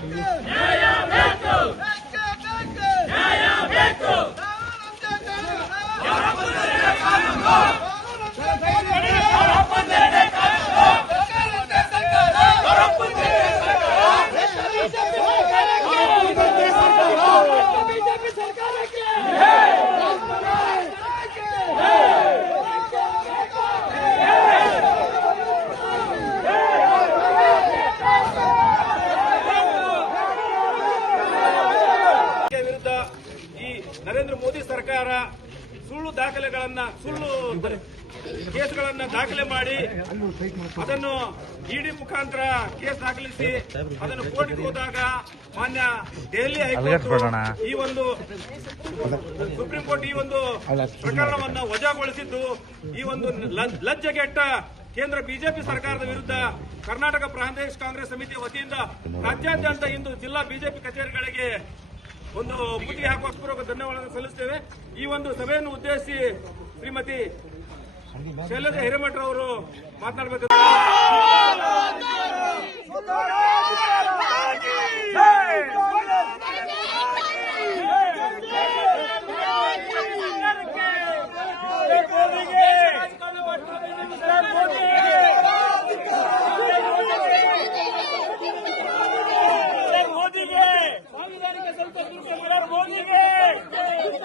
BJP Narendra Modi ಸರ್ಕಾರ ಸುಳ್ಳು ದಾಖಲೆಗಳನ್ನ ಸುಳ್ಳು ಕೇಸ್ಗಳನ್ನ ದಾಖಲೆ ಮಾಡಿ ಅದನ್ನು ಇಡಿ ಮುಖಾಂತರ ಕೇಸ್ ದಾಖಲಿಸಿ ಅದನ್ನು ಕೋರ್ಟ್ಗೆ ಹೋದಾಗ ಮಾನ್ಯ ದೆಹಲಿ ಹೈಕೋರ್ಟ್ ಈ ಒಂದು ಸುಪ್ರೀಂ ಕೋರ್ಟ್ ಈ ಒಂದು ಪ್ರಕರಣವನ್ನು ವಜಾಗೊಳಿಸಿದ್ದು ಈ ಒಂದು ಲಜ್ಜೆಗೆಟ್ಟ ಕೇಂದ್ರ ಬಿಜೆಪಿ ಸರ್ಕಾರದ ವಿರುದ್ಧ ಕರ್ನಾಟಕ ಪ್ರದೇಶ ಕಾಂಗ್ರೆಸ್ ಸಮಿತಿ ವತಿಯಿಂದ ರಾಜ್ಯಾದ್ಯಂತ ಇಂದು ಜಿಲ್ಲಾ ಬಿಜೆಪಿ ಕಚೇರಿಗಳಿಗೆ ಒಂದು ಮುತ್ತಿಗೆ ಪೂರ್ವಕ ಧನ್ಯವಾದ ಸಲ್ಲಿಸ್ತೇವೆ ಈ ಒಂದು ಸಭೆಯನ್ನು ಉದ್ದೇಶಿಸಿ ಶ್ರೀಮತಿ ಶೈಲಜಾ ಹಿರೇಮಠರವರು ಮಾತನಾಡಬೇಕು ಮೋದಿಗೆ Hey!